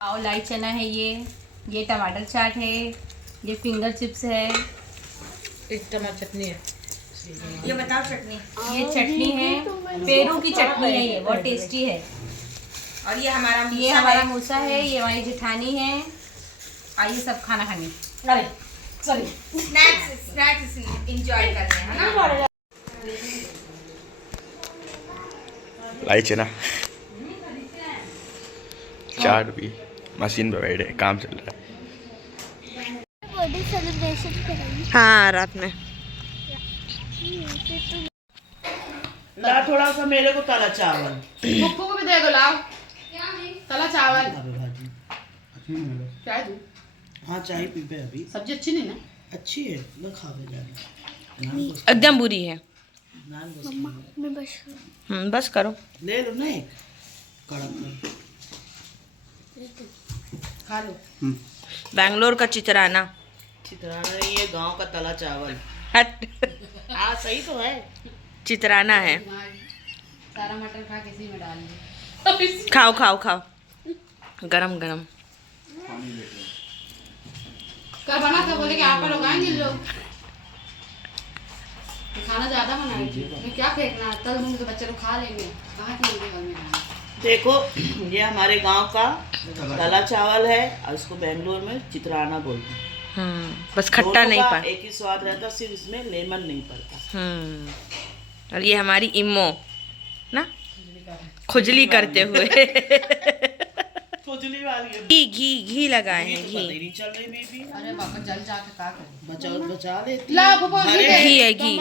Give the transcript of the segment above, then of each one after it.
पाव लाई चना है, ये टमाटर चाट है, ये फिंगर चिप्स है, एक टमाटर चटनी है। ये बताओ चटनी। ये चटनी है, पेरू की चटनी है, ये बहुत टेस्टी है। और ये हमारा हमारा मूसा है, ये हमारी जेठानी है। आइए सब खाना खाने। स्नैक्स एंजॉय कर रहे हैं ना। लाई चना चाट भी मशीन पे बैठे काम चल रहा है। बर्थडे सेलिब्रेशन करेंगे। हाँ रात में ला थोड़ा सा मेरे को तला चावल। पप्पू को भी दे दो, लाओ तला चावल। चाय दूं? हाँ चाय पी पे अभी। सब्जी अच्छी नहीं ना? अच्छी है ना, खा के जाना। एकदम बुरी है। नान बस मैं बस बस करो। ले लो ना एक कड़क खा लो। बैंगलोर का चितराना। चितराना नहीं, ये गांव का तला चावल। हट। हाँ सही तो है। चितराना है। सारा मटर खा के इसी में डाल दो। खाओ खाओ खाओ, गरम गरम। कल बना था, बोले कि आप लोग आएंगे लोग, खाना ज्यादा बनाएंगे, क्या फेंकना, तल दूंगी तो बच्चे लोग खा लेंगे, कहाँ खेलेंगे घर में। देखो ये हमारे गांव का तला चावल है और इसको बेंगलोर में चितराना बोलते हैं। बस खट्टा दोनों नहीं का पा। एक ही स्वाद रहता, सिर्फ इसमें लेमन नहीं पड़ता। और ये हमारी इम्मो ना खुजली करते हुए खुजली वाली है। घी घी घी लगाए हैं, पता घी ही नहीं चल रही बेबी। अरे बाबा जल जाके क्या करें। बचा लेती ला पापा, घी दे। घी है, घी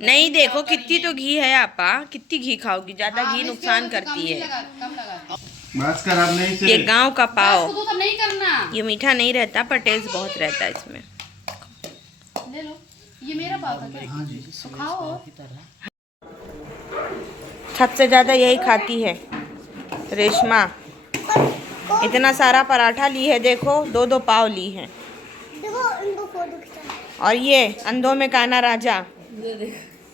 नहीं। देखो कितनी तो घी है आपा, कितनी घी खाओगी, ज्यादा घी नुकसान करती है। कम लगा। बस कर अब नहीं से ये गांव का पाव, तो सब नहीं करना। ये मीठा नहीं रहता पर टेस्ट बहुत रहता है इसमें। ले लो, ये मेरा पाव था क्या? हाँ जी, तो खाओ। की तरह। सबसे ज्यादा यही खाती है रेशमा। इतना सारा पराठा ली है, देखो दो दो पाव ली है। देखो इनको फोटो खिंचा। और ये अंधों में काना राजा,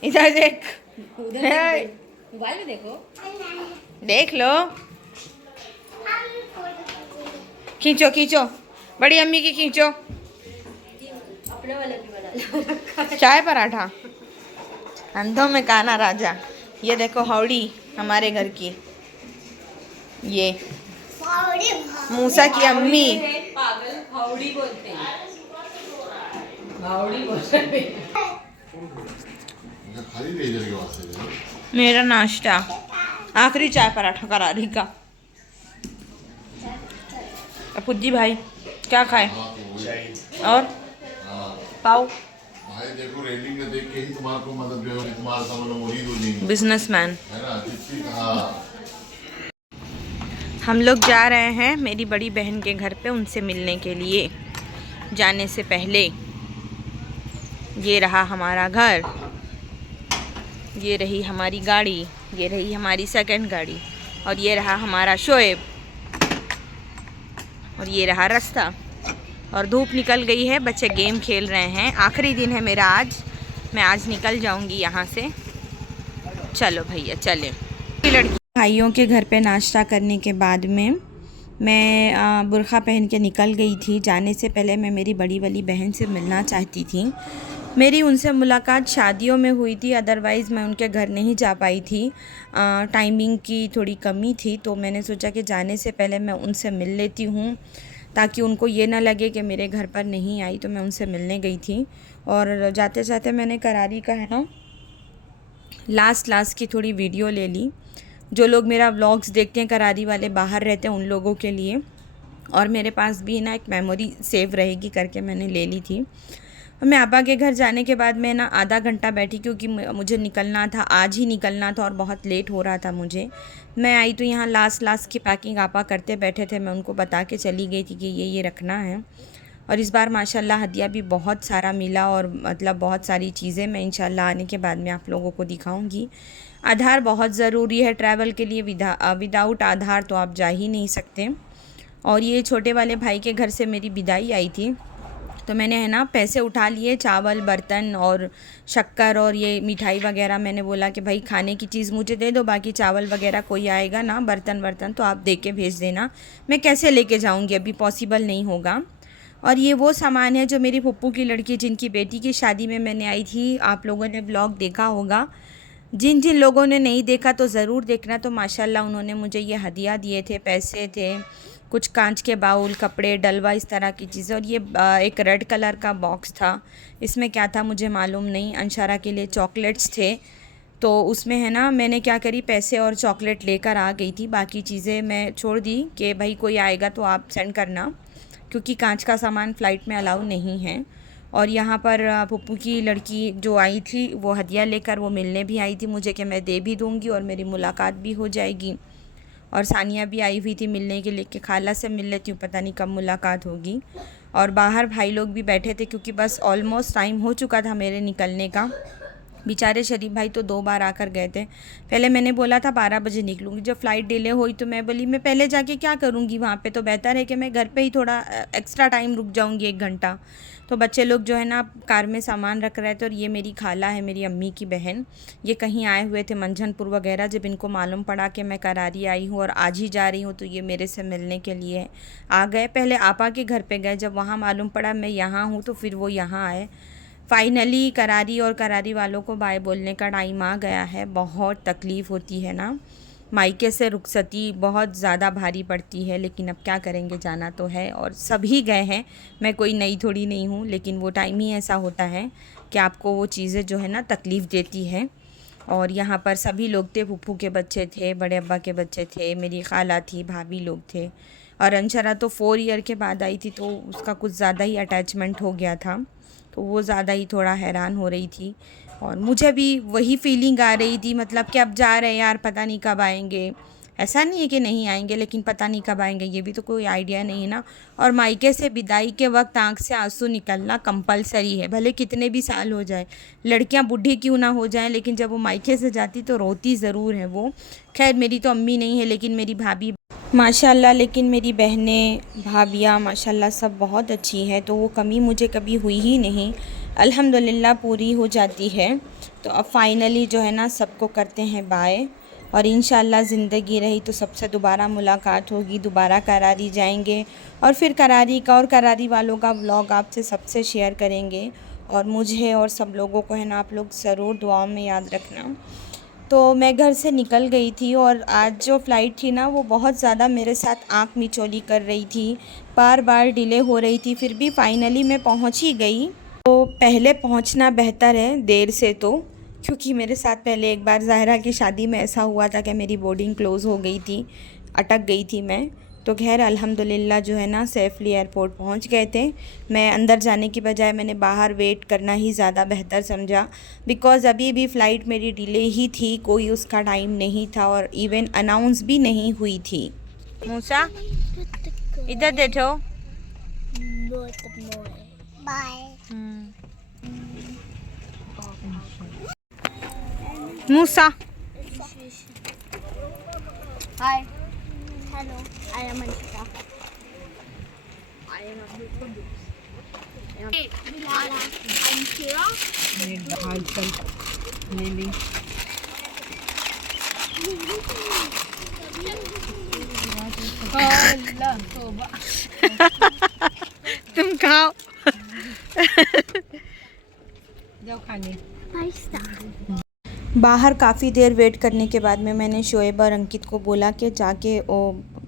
इधर देख, मोबाइल में देखो। देख लो, खींचो खींचो, बड़ी अम्मी की खींचो। अपने वाले भी बना लो। चाय पराठा, अंधों में काना राजा। ये देखो हौड़ी हमारे घर की, ये मूसा की अम्मी। पागल हाउड़ी बोलते हैं, हाउड़ी बोलते हैं। मेरा नाश्ता, आखिरी चाय पराठा करारी का। पुज्जी भाई क्या खाए? और पाव। भाई देखो रेटिंग में देख के ही तुम्हारे को मतलब जो है तुम्हारा समझ लो वही दो नहीं बिजनेसमैन। है ना, जितनी हाँ। हम लोग जा रहे हैं मेरी बड़ी बहन के घर पे उनसे मिलने के लिए। जाने से पहले ये रहा हमारा घर, ये रही हमारी गाड़ी, ये रही हमारी सेकंड गाड़ी, और ये रहा हमारा शोएब, और ये रहा रास्ता। और धूप निकल गई है, बच्चे गेम खेल रहे हैं। आखिरी दिन है मेरा आज, मैं आज निकल जाऊंगी यहाँ से। चलो भैया चले। लड़की भाइयों के घर पे नाश्ता करने के बाद में मैं बुर्खा पहन के निकल गई थी। जाने से पहले मैं मेरी बड़ी वाली बहन से मिलना चाहती थी। मेरी उनसे मुलाकात शादियों में हुई थी, अदरवाइज़ मैं उनके घर नहीं जा पाई थी। टाइमिंग की थोड़ी कमी थी, तो मैंने सोचा कि जाने से पहले मैं उनसे मिल लेती हूँ ताकि उनको ये ना लगे कि मेरे घर पर नहीं आई। तो मैं उनसे मिलने गई थी और जाते जाते मैंने करारी का है ना लास्ट की थोड़ी वीडियो ले ली। जो लोग मेरा व्लॉग्स देखते हैं करारी वाले, बाहर रहते हैं, उन लोगों के लिए, और मेरे पास भी ना एक मेमोरी सेव रहेगी करके मैंने ले ली थी। मैं आपा के घर जाने के बाद मैं ना आधा घंटा बैठी क्योंकि मुझे निकलना था, आज ही निकलना था और बहुत लेट हो रहा था मुझे। मैं आई तो यहाँ लास्ट की पैकिंग आपा करते बैठे थे, मैं उनको बता के चली गई थी कि ये रखना है। और इस बार माशाल्लाह हदिया भी बहुत सारा मिला और मतलब बहुत सारी चीज़ें मैं इंशाल्लाह आने के बाद में आप लोगों को दिखाऊंगी। आधार बहुत ज़रूरी है ट्रैवल के लिए, विदाउट आधार तो आप जा ही नहीं सकते। और ये छोटे वाले भाई के घर से मेरी विदाई आई थी। तो मैंने है ना पैसे उठा लिए, चावल, बर्तन और शक्कर और ये मिठाई वगैरह। मैंने बोला कि भाई खाने की चीज़ मुझे दे दो, बाकी चावल वगैरह कोई आएगा ना, बर्तन तो आप दे के भेज देना, मैं कैसे लेके जाऊंगी, अभी पॉसिबल नहीं होगा। और ये वो सामान है जो मेरी फुप्पू की लड़की, जिनकी बेटी की शादी में मैंने आई थी, आप लोगों ने ब्लॉग देखा होगा। जिन जिन लोगों ने नहीं देखा तो ज़रूर देखना। तो माशाल्लाह उन्होंने मुझे ये हदिया दिए थे, पैसे थे, कुछ कांच के बाउल, कपड़े, डलवा, इस तरह की चीज़ें। और ये एक रेड कलर का बॉक्स था, इसमें क्या था मुझे मालूम नहीं। अंशारा के लिए चॉकलेट्स थे, तो उसमें है ना मैंने क्या करी, पैसे और चॉकलेट लेकर आ गई थी। बाकी चीज़ें मैं छोड़ दी कि भाई कोई आएगा तो आप सेंड करना, क्योंकि कांच का सामान फ़्लाइट में अलाउ नहीं है। और यहाँ पर पप्पू की लड़की जो आई थी वो हदिया लेकर वो मिलने भी आई थी मुझे कि मैं दे भी दूँगी और मेरी मुलाकात भी हो जाएगी। और सानिया भी आई हुई थी मिलने के लिए कि खाला से मिल लेती हूँ, पता नहीं कब मुलाकात होगी। और बाहर भाई लोग भी बैठे थे, क्योंकि बस ऑलमोस्ट टाइम हो चुका था मेरे निकलने का। बेचारे शरीफ भाई तो 2 बार आकर गए थे। पहले मैंने बोला था 12 बजे निकलूँगी, जब फ़्लाइट डिले हुई तो मैं बोली मैं पहले जाके क्या करूँगी वहाँ पे, तो बेहतर है कि मैं घर पे ही थोड़ा एक्स्ट्रा टाइम रुक जाऊँगी, 1 घंटा। तो बच्चे लोग जो है ना कार में सामान रख रहे थे। और ये मेरी खाला है, मेरी अम्मी की बहन, ये कहीं आए हुए थे मंझनपुर वगैरह। जब इनको मालूम पड़ा कि मैं करारी आई हूँ और आज ही जा रही हूँ, तो ये मेरे से मिलने के लिए आ गए। पहले आपा के घर पे गए, जब वहाँ मालूम पड़ा मैं यहाँ हूँ तो फिर वो यहाँ आए। फाइनली करारी और करारी वालों को बाय बोलने का टाइम आ गया है। बहुत तकलीफ़ होती है ना, मायके से रुखसती बहुत ज़्यादा भारी पड़ती है, लेकिन अब क्या करेंगे, जाना तो है। और सभी गए हैं, मैं कोई नई थोड़ी नहीं हूँ, लेकिन वो टाइम ही ऐसा होता है कि आपको वो चीज़ें जो है ना तकलीफ़ देती है। और यहाँ पर सभी लोग थे, फूफू के बच्चे थे, बड़े अब्बा के बच्चे थे, मेरी खाला थी, भाभी लोग थे। और अंशरा तो 4 ईयर के बाद आई थी, तो उसका कुछ ज़्यादा ही अटैचमेंट हो गया था, तो वो ज़्यादा ही थोड़ा हैरान हो रही थी। और मुझे भी वही फीलिंग आ रही थी, मतलब कि अब जा रहे हैं यार, पता नहीं कब आएंगे। ऐसा नहीं है कि नहीं आएंगे, लेकिन पता नहीं कब आएंगे, ये भी तो कोई आइडिया नहीं ना। और मायके से विदाई के वक्त आंख से आंसू निकलना कंपलसरी है, भले कितने भी साल हो जाए, लड़कियां बूढ़ी क्यों ना हो जाएं, लेकिन जब वो मायके से जाती तो रोती ज़रूर है वो। खैर मेरी तो अम्मी नहीं है, लेकिन मेरी भाभी माशाल्लाह, लेकिन मेरी बहनें, भाभियाँ माशाल्लाह सब बहुत अच्छी है, तो वो कमी मुझे कभी हुई ही नहीं, अल्हम्दुलिल्लाह पूरी हो जाती है। तो अब फाइनली जो है ना सबको करते हैं बाय। और इंशाल्लाह ज़िंदगी रही तो सबसे दोबारा मुलाकात होगी, दोबारा करारी जाएंगे और फिर करारी का और करारी वालों का व्लॉग आपसे सबसे शेयर करेंगे। और मुझे और सब लोगों को है ना आप लोग ज़रूर दुआओं में याद रखना। तो मैं घर से निकल गई थी और आज जो फ़्लाइट थी ना वो बहुत ज़्यादा मेरे साथ आँख मिचौली कर रही थी, बार बार डिले हो रही थी, फिर भी फ़ाइनली मैं पहुंच ही गई। तो पहले पहुंचना बेहतर है देर से, तो क्योंकि मेरे साथ पहले एक बार ज़ाहिरा की शादी में ऐसा हुआ था कि मेरी बोर्डिंग क्लोज़ हो गई थी, अटक गई थी मैं। तो खैर अल्हम्दुलिल्लाह जो है ना सेफ़ली एयरपोर्ट पहुंच गए थे। मैं अंदर जाने की बजाय मैंने बाहर वेट करना ही ज़्यादा बेहतर समझा, बिकॉज़ अभी भी फ़्लाइट मेरी डिले ही थी, कोई उसका टाइम नहीं था और इवन अनाउंस भी नहीं हुई थी। मूसा इधर देखो, bye. Moosa hi, hello, I am Anshika. तुम खाओ। जाओ खाने। बाहर काफ़ी देर वेट करने के बाद में मैंने शोएब और अंकित को बोला कि जाके वो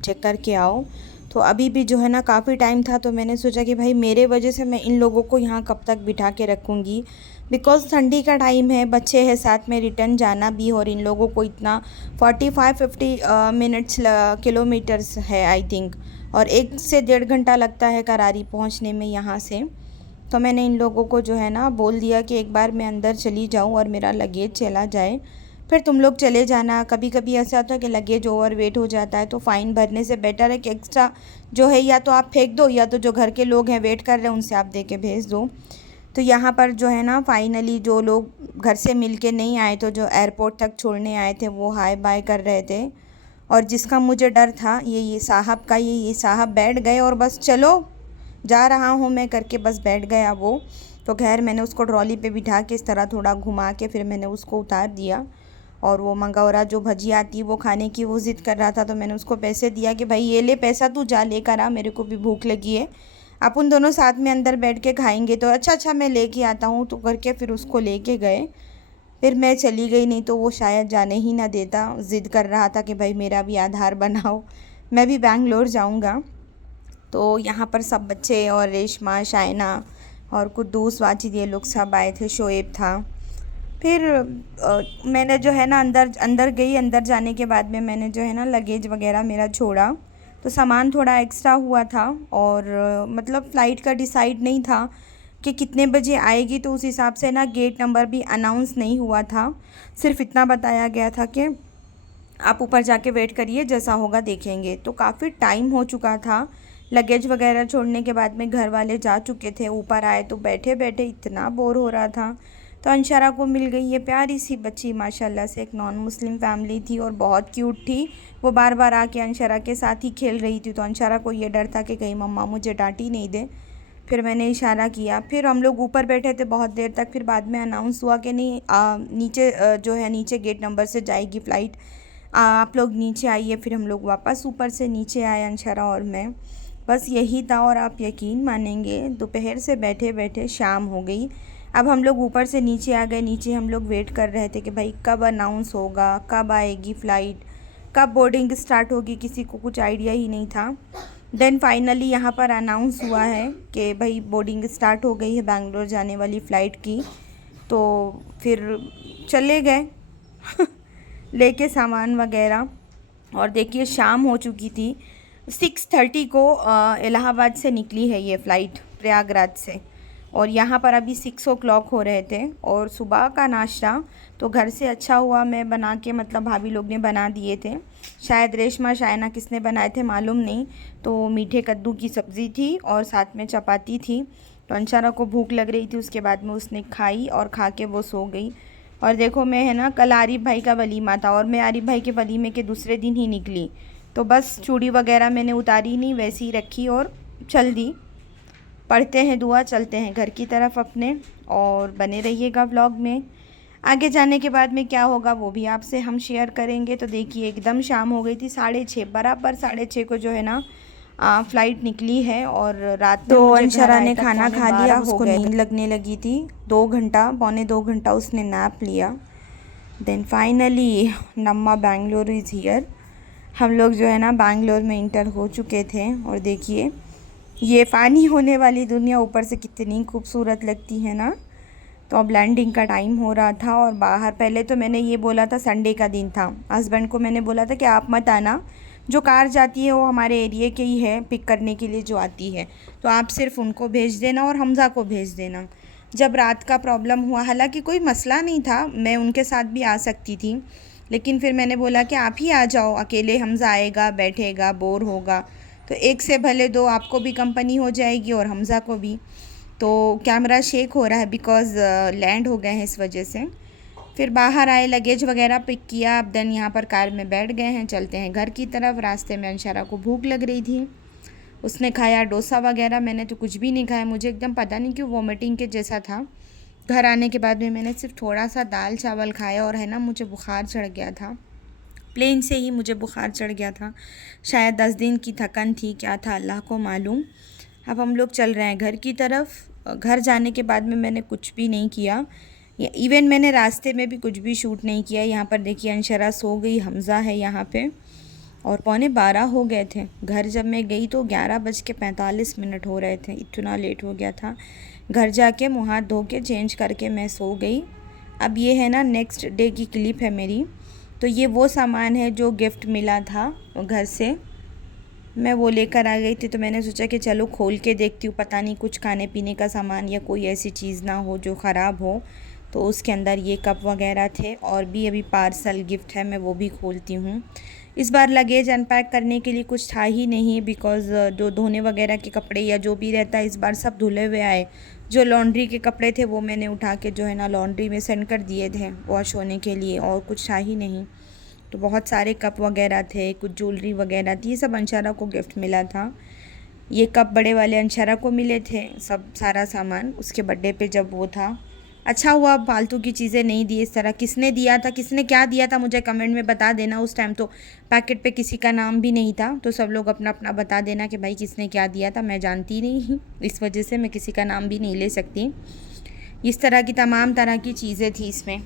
चेक करके आओ। तो अभी भी जो है ना काफ़ी टाइम था, तो मैंने सोचा कि भाई मेरे वजह से मैं इन लोगों को यहाँ कब तक बिठा के रखूँगी, बिकॉज़ ठंडी का टाइम है, बच्चे हैं साथ में, रिटर्न जाना भी, और इन लोगों को इतना 45-50 मिनट्स किलोमीटर्स है आई थिंक, और 1 से 1.5 घंटा लगता है करारी पहुँचने में यहाँ से। तो मैंने इन लोगों को जो है ना बोल दिया कि एक बार मैं अंदर चली जाऊँ और मेरा लगेज चला जाए, फिर तुम लोग चले जाना। कभी कभी ऐसा होता है कि लगेज ओवर वेट हो जाता है, तो फ़ाइन भरने से बेटर है कि एक्स्ट्रा जो है या तो आप फेंक दो, या तो जो घर के लोग हैं वेट कर रहे हैं उनसे आप दे के भेज दो। तो यहाँ पर जो है ना फाइनली जो लोग घर से मिल के नहीं आए, तो जो एयरपोर्ट तक छोड़ने आए थे वो हाय बाय कर रहे थे। और जिसका मुझे डर था ये साहब का, ये साहब बैठ गए और बस चलो जा रहा हूँ मैं करके बस बैठ गया वो। तो खैर मैंने उसको ट्रॉली पे बिठा के इस तरह थोड़ा घुमा के फिर मैंने उसको उतार दिया। और वो मंगौरा जो भजिया आती है वो खाने की वो ज़िद कर रहा था, तो मैंने उसको पैसे दिया कि भाई ये ले पैसा, तू जा लेकर आ, मेरे को भी भूख लगी है, अपन दोनों साथ में अंदर बैठ के खाएंगे। तो अच्छा मैं लेके आता हूँ तो करके फिर उसको लेके गए। फिर मैं चली गई, नहीं तो वो शायद जाने ही ना देता। ज़िद कर रहा था कि भाई मेरा भी आधार बनाओ, मैं भी बेंगलोर जाऊँगा। तो यहाँ पर सब बच्चे और रेशमा, शाइना और कुद्दूस, वाजिद, ये लोग सब आए थे, शोएब था। फिर मैंने जो है ना अंदर गई। अंदर जाने के बाद में मैंने जो है ना लगेज वगैरह मेरा छोड़ा, तो सामान थोड़ा एक्स्ट्रा हुआ था। और मतलब फ़्लाइट का डिसाइड नहीं था कि कितने बजे आएगी, तो उस हिसाब से ना गेट नंबर भी अनाउंस नहीं हुआ था। सिर्फ इतना बताया गया था कि आप ऊपर जाके वेट करिए, जैसा होगा देखेंगे। तो काफ़ी टाइम हो चुका था। लगेज वगैरह छोड़ने के बाद में घर वाले जा चुके थे। ऊपर आए तो बैठे बैठे इतना बोर हो रहा था। तो अंशरा को मिल गई ये प्यारी सी बच्ची, माशाल्लाह से, एक नॉन मुस्लिम फैमिली थी और बहुत क्यूट थी। वो बार बार आके अंशरा के साथ ही खेल रही थी। तो अंशरा को ये डर था कि कहीं मम्मा मुझे डांटी नहीं दे। फिर मैंने इशारा किया। फिर हम लोग ऊपर बैठे थे बहुत देर तक। फिर बाद में अनाउंस हुआ कि नहीं, नीचे जो है नीचे गेट नंबर से जाएगी फ़्लाइट, आप लोग नीचे आइए। फिर हम लोग वापस ऊपर से नीचे आए, अंशरा और मैं। बस यही था। और आप यकीन मानेंगे, दोपहर से बैठे बैठे शाम हो गई। अब हम लोग ऊपर से नीचे आ गए। नीचे हम लोग वेट कर रहे थे कि भाई कब अनाउंस होगा, कब आएगी फ़्लाइट, कब बोर्डिंग स्टार्ट होगी, किसी को कुछ आइडिया ही नहीं था। देन फाइनली यहाँ पर अनाउंस हुआ है कि भाई बोर्डिंग स्टार्ट हो गई है बेंगलोर जाने वाली फ़्लाइट की। तो फिर चले गए लेके सामान वगैरह। और देखिए शाम हो चुकी थी। 6:30 को इलाहाबाद से निकली है ये फ़्लाइट, प्रयागराज से। और यहाँ पर अभी 6 o'clock हो रहे थे। और सुबह का नाश्ता तो घर से अच्छा हुआ मैं बना के, मतलब भाभी लोग ने बना दिए थे। शायद रेशमा, शाइना किसने बनाए थे मालूम नहीं। तो मीठे कद्दू की सब्ज़ी थी और साथ में चपाती थी। तो अंशरा को भूख लग रही थी, उसके बाद में उसने खाई और खा के वो सो गई। और देखो मैं है ना, कल आरिफ भाई का वलीमा था और मैं आरिफ भाई के वलीमे के दूसरे दिन ही निकली। तो बस चूड़ी वगैरह मैंने उतारी नहीं, वैसी ही रखी और चल दी। पढ़ते हैं दुआ, चलते हैं घर की तरफ अपने। और बने रहिएगा व्लॉग में। आगे जाने के बाद में क्या होगा वो भी आपसे हम शेयर करेंगे। तो देखिए एकदम शाम हो गई थी, 6:30 बराबर 6:30 को जो है ना फ़्लाइट निकली है। और रात में अंशरा ने खाना खा लिया, उसको नींद लगने लगी थी। 2 घंटा, पौने 2 घंटा उसने नैप लिया। Then finally Namma Bangalore is here. हम लोग जो है ना बेंगलोर में इंटर हो चुके थे। और देखिए ये फ़ानी होने वाली दुनिया ऊपर से कितनी खूबसूरत लगती है ना। तो अब लैंडिंग का टाइम हो रहा था। और बाहर पहले तो मैंने ये बोला था, संडे का दिन था, हस्बैंड को मैंने बोला था कि आप मत आना, जो कार जाती है वो हमारे एरिया के ही है, पिक करने के लिए जो आती है, तो आप सिर्फ उनको भेज देना और हमज़ा को भेज देना। जब रात का प्रॉब्लम हुआ, हालांकि कोई मसला नहीं था, मैं उनके साथ भी आ सकती थी, लेकिन फिर मैंने बोला कि आप ही आ जाओ, अकेले हमज़ा आएगा, बैठेगा, बोर होगा, तो एक से भले दो, आपको भी कंपनी हो जाएगी और हमज़ा को भी। तो कैमरा शेक हो रहा है बिकॉज़ लैंड हो गए हैं इस वजह से। फिर बाहर आए, लगेज वगैरह पिक किया। अब देन यहाँ पर कार में बैठ गए हैं, चलते हैं घर की तरफ। रास्ते में अंशरा को भूख लग रही थी, उसने खाया डोसा वगैरह, मैंने तो कुछ भी नहीं खाया, मुझे एकदम पता नहीं क्यों वॉमिटिंग के जैसा था। घर आने के बाद में मैंने सिर्फ थोड़ा सा दाल चावल खाया और है ना मुझे बुखार चढ़ गया था, प्लेन से ही मुझे बुखार चढ़ गया था। शायद 10 दिन की थकन थी, क्या था अल्लाह को मालूम। अब हम लोग चल रहे हैं घर की तरफ। घर जाने के बाद में मैंने कुछ भी नहीं किया, इवन मैंने रास्ते में भी कुछ भी शूट नहीं किया। यहाँ पर देखिए अंशरा सो गई, हमज़ा है यहाँ पे, और 11:15 हो गए थे। घर जब मैं गई तो 11:45 हो रहे थे, इतना लेट हो गया था। घर जाके मुँह हाथ धो के चेंज करके मैं सो गई। अब ये है ना नेक्स्ट डे की क्लिप है मेरी। तो ये वो सामान है जो गिफ्ट मिला था घर से, मैं वो लेकर आ गई थी। तो मैंने सोचा कि चलो खोल के देखती हूँ, पता नहीं कुछ खाने पीने का सामान या कोई ऐसी चीज़ ना हो जो ख़राब हो। तो उसके अंदर ये कप वगैरह थे और भी अभी पार्सल गिफ्ट है, मैं वो भी खोलती हूँ। इस बार लगेज अनपैक करने के लिए कुछ था ही नहीं, बिकॉज़ जो धोने वगैरह के कपड़े या जो भी रहता है इस बार सब धुले हुए आए। जो लॉन्ड्री के कपड़े थे वो मैंने उठा के जो है ना लॉन्ड्री में सेंड कर दिए थे वॉश होने के लिए, और कुछ था ही नहीं। तो बहुत सारे कप वगैरह थे, कुछ ज्वेलरी वगैरह थी, ये सब अंशरा को गिफ्ट मिला था। ये कप बड़े वाले अंशरा को मिले थे, सब सारा सामान उसके बर्थडे पे जब वो था। अच्छा हुआ फालतू की चीज़ें नहीं दी इस तरह। किसने दिया था, किसने क्या दिया था, मुझे कमेंट में बता देना। उस टाइम तो पैकेट पे किसी का नाम भी नहीं था, तो सब लोग अपना अपना बता देना कि भाई किसने क्या दिया था। मैं जानती नहीं, इस वजह से मैं किसी का नाम भी नहीं ले सकती। इस तरह की तमाम तरह की चीज़ें थी इसमें।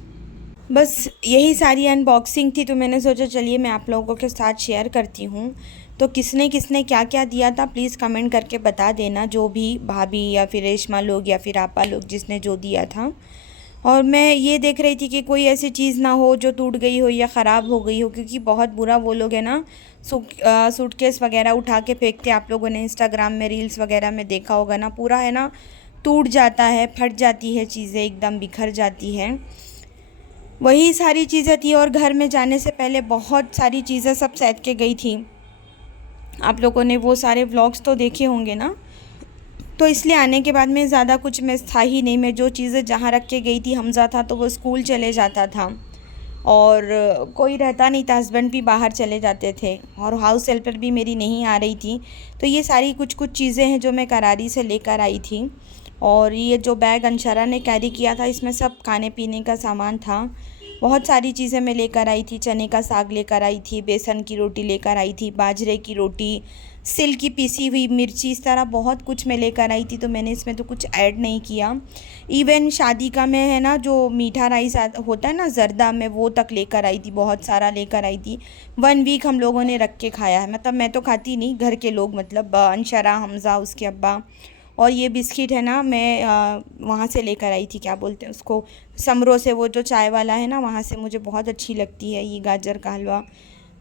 बस यही सारी अनबॉक्सिंग थी, तो मैंने सोचा चलिए मैं आप लोगों के साथ शेयर करती हूँ। तो किसने किसने क्या क्या दिया था प्लीज़ कमेंट करके बता देना, जो भी भाभी या फिर रेशमा लोग या फिर आपा लोग जिसने जो दिया था। और मैं ये देख रही थी कि कोई ऐसी चीज़ ना हो जो टूट गई हो या ख़राब हो गई हो, क्योंकि बहुत बुरा वो लोग है ना सूटकेस वगैरह उठा के फेंकते। आप लोगों ने इंस्टाग्राम में रील्स वगैरह में देखा होगा ना, पूरा है ना टूट जाता है, फट जाती है चीज़ें, एकदम बिखर जाती है। वही सारी चीज़ें थी। और घर में जाने से पहले बहुत सारी चीज़ें सब सैद के गई थी। आप लोगों ने वो सारे व्लॉग्स तो देखे होंगे ना, तो इसलिए आने के बाद में ज़्यादा कुछ मैं था ही नहीं। मैं जो चीज़ें जहाँ रख के गई थी, हमज़ा था तो वो स्कूल चले जाता था और कोई रहता नहीं था, हस्बैंड भी बाहर चले जाते थे और हाउस हेल्पर भी मेरी नहीं आ रही थी। तो ये सारी कुछ चीज़ें हैं जो मैं करारी से लेकर आई थी। और ये जो बैग अंशरा ने कैरी किया था, इसमें सब खाने पीने का सामान था। बहुत सारी चीज़ें मैं लेकर आई थी। चने का साग लेकर आई थी, बेसन की रोटी लेकर आई थी, बाजरे की रोटी, सिल की पीसी हुई मिर्ची, इस तरह बहुत कुछ मैं लेकर आई थी। तो मैंने इसमें तो कुछ ऐड नहीं किया। इवन शादी का मैं है ना जो मीठा राइस होता है ना जर्दा, में वो तक लेकर आई थी, बहुत सारा लेकर आई थी। 1 वीक हम लोगों ने रख के खाया है। मतलब मैं तो खाती नहीं, घर के लोग, मतलब अंशरा, हमज़ा, उसके अब्बा। और ये बिस्किट है ना मैं वहाँ से लेकर आई थी, क्या बोलते हैं उसको, समरो से, वो जो चाय वाला है ना, वहाँ से। मुझे बहुत अच्छी लगती है ये गाजर का हलवा।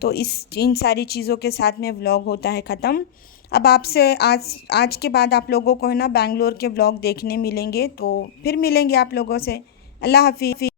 तो इन सारी चीज़ों के साथ में व्लॉग होता है ख़त्म। अब आपसे आज के बाद आप लोगों को है ना बैंगलोर के व्लॉग देखने मिलेंगे, तो फिर मिलेंगे आप लोगों से। अल्लाह हाफिज़।